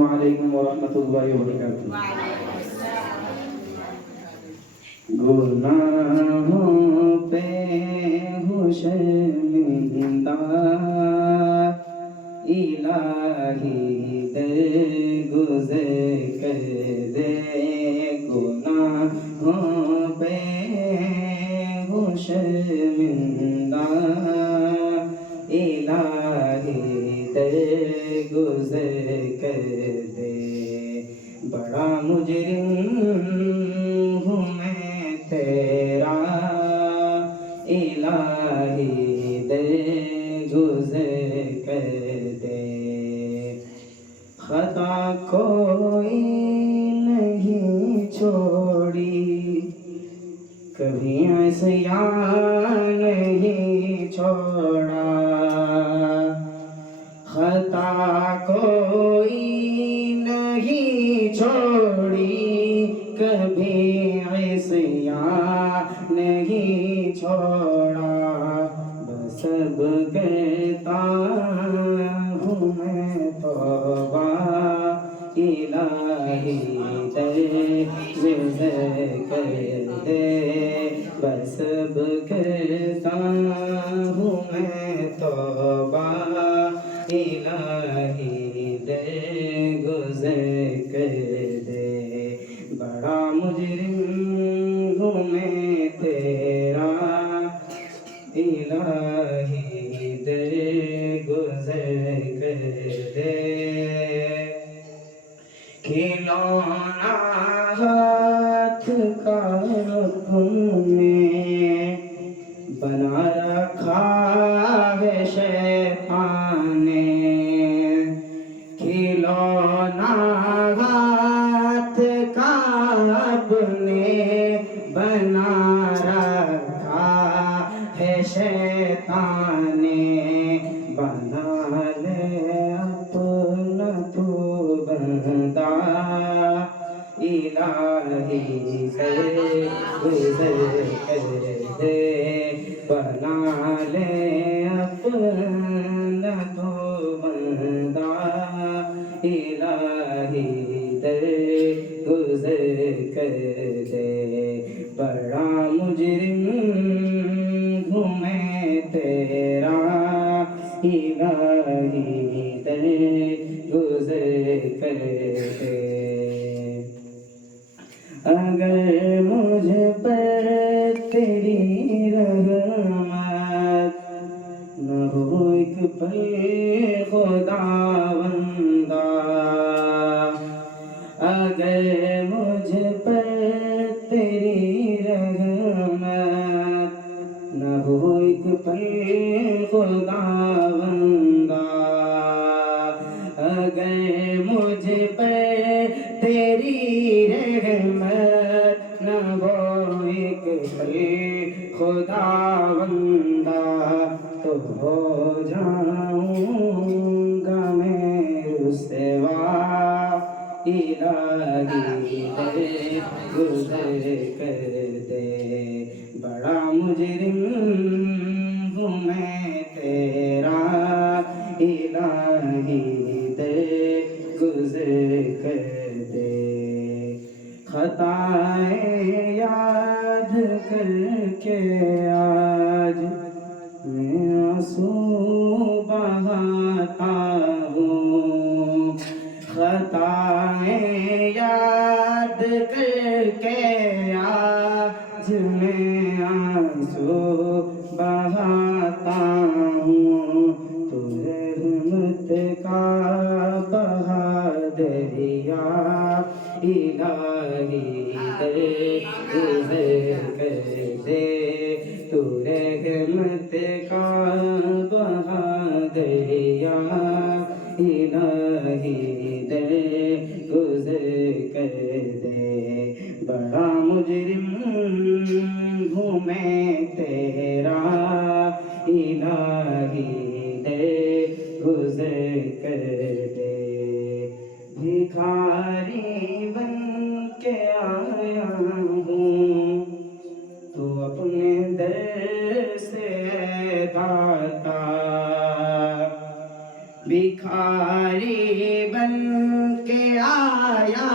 علیکم ورحمۃ اللہ وبرکاتہ۔ گناہوں پہ ہوں شرمندہ، الہی درگزر کر دے۔ گناہوں پہ ہوں شرمندہ، الہی درگزر کر دے۔ بڑا مجرم ہوں میں تیرا، الہی درگزر کر دے۔ خطا کوئی نہیں چھوڑی، کبھی عصیان نہیں چھوڑا۔ خطا کوئی نہیں چھوڑی، کبھی عصیان نہیں چھوڑا۔ بس اب کہتا ہوں میں توبہ، الہی درگزر کر دے۔ بس اب کہتا ہوں میں توبہ، الہی درگزر کر دے۔ بڑا مجرم ہوں میں تیرا، الہی درگزر کر دے۔ کھلونا ہاتھ کا تم نے بنا رکھا ہے شیطان نے۔ کھلونا ہاتھ کا اپنے بنا رکھا ہے شیطان نے۔ بنا لے اپنا تو بندہ، الہی درگزر کر دے۔ بنا لے اپنا تو بندہ، الہی درگزر کر دے۔ بڑا مجرم ہوں میں تیرا، الہی درگزر کر دے۔ اگر مجھ پر تیری رحمت نہ ہو ایک پل خداوندا، اگر مجھ پر تیری رحمت نہ ہو ایک پل خداوندا، اگر مجھ پر تیری رحمت نہ ہو ایک پل خداوندا، تو ہو جاؤں گا میں رسوا، الہی درگزر کر دے۔ بڑا مجرم ہوں میں تیرا، الہی درگزر کر دے۔ خطائیں یاد کر کے آج میں آنسو بہاتا ہوں۔ خطائیں یاد کر کے آج میں آنسو بہاتا ہوں۔ تو رحمت کا بہا دریا، الہی درگزر کر دے۔ تو رحمت کا بہا دریا، الہی درگزر کر دے۔ بڑا مجرم ہوں میں تیرا، الہی درگزر کر دے۔ بھکاری بن کے آیا ہوں تو اپنے در سے داتا، بھکاری بن کے آیا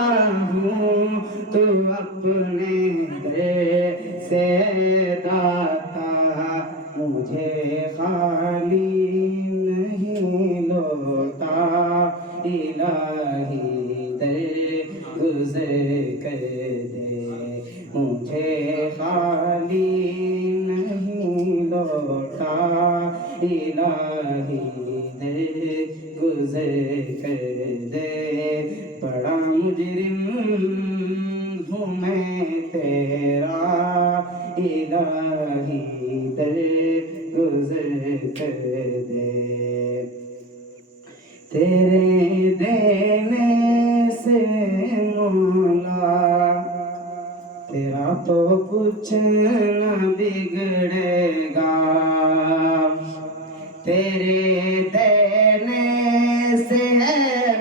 ہوں تو اپنے در سے داتا مجھے خالی نہیں لوٹا الہی در گزر کر دے مجھے خالی نہیں لوٹا الہی در گزر کر دے بڑا مجرم ہوں میں تیرا الہی در گزر کر دے تیرے دینے سے مولا تیرا تو کچھ نہ بگڑے گا تیرے دینے سے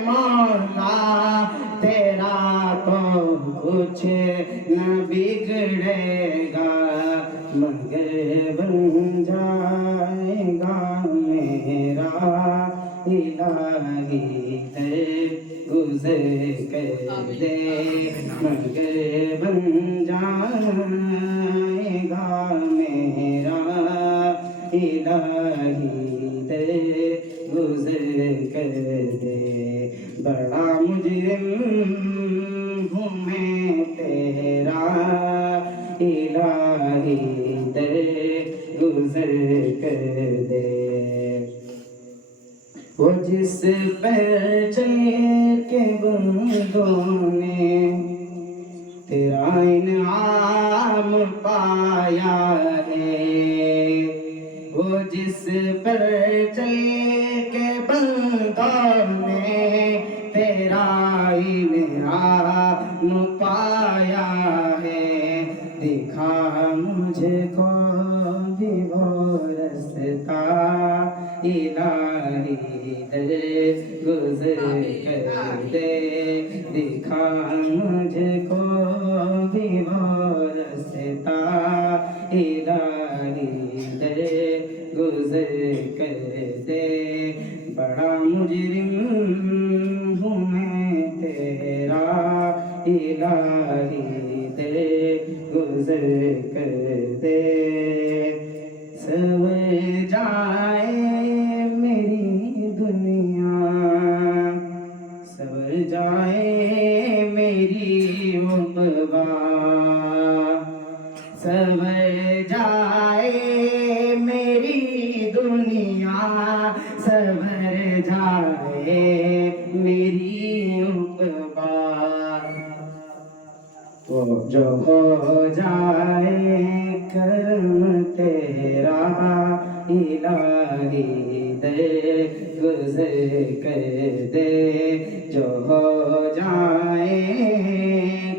مولا تیرا تو کچھ نہ بگڑے گا مگر بن جائے گا میرا الہی در گزر کر دے مگر بن جائے گا میرا الہی در گزر کر دے بڑا مجرم ہوں میں تیرا الہی در گزر کر دے وہ جس پر چل کے بندوں نے تیرا انعام پایا ہے وہ جس پر چل کے بندوں نے تیرا انعام پایا ہے دکھا مجھ کو بھی وہ رستہ الہی در گزر کر دے دکھا مجھ کو بھی وہ رستہ الہی در گزر کر دے بڑا مجرم ہوں میں تیرا الہی در گزر کر دے سور جائے میری دنیا سور جائے میری عقبہ سور جائے میری دنیا سور جائے میری عقبہ وہ جو ہو جائے کرم تیرا الہی در گزر کر دے جو ہو جائے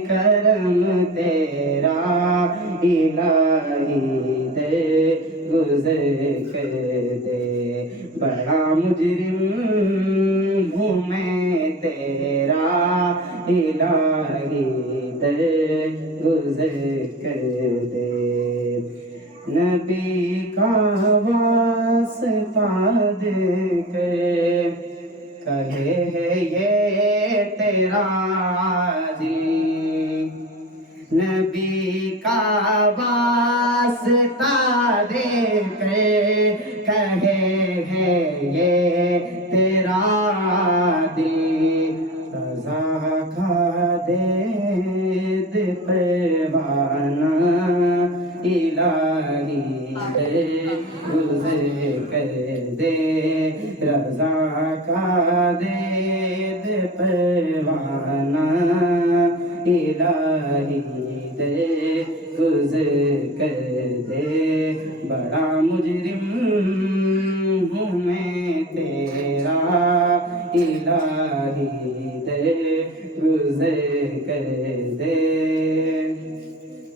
کرم تیرا الہی در گزر کر دے بڑا مجرم ہوں میں تیرا الہی در گزر کر دے نبی کا واسطہ دے کر کہے ہے یہ تیرا دل نبی کا واسطہ دے کر کہے ہے یہ تیرا دل رضا کا دید پروانہ الہی در گزر کر دے رضا کا دید پروانہ الہی در گزر کر دے بڑا مجرم ہوں میں تیرا الہی در گزر کر دے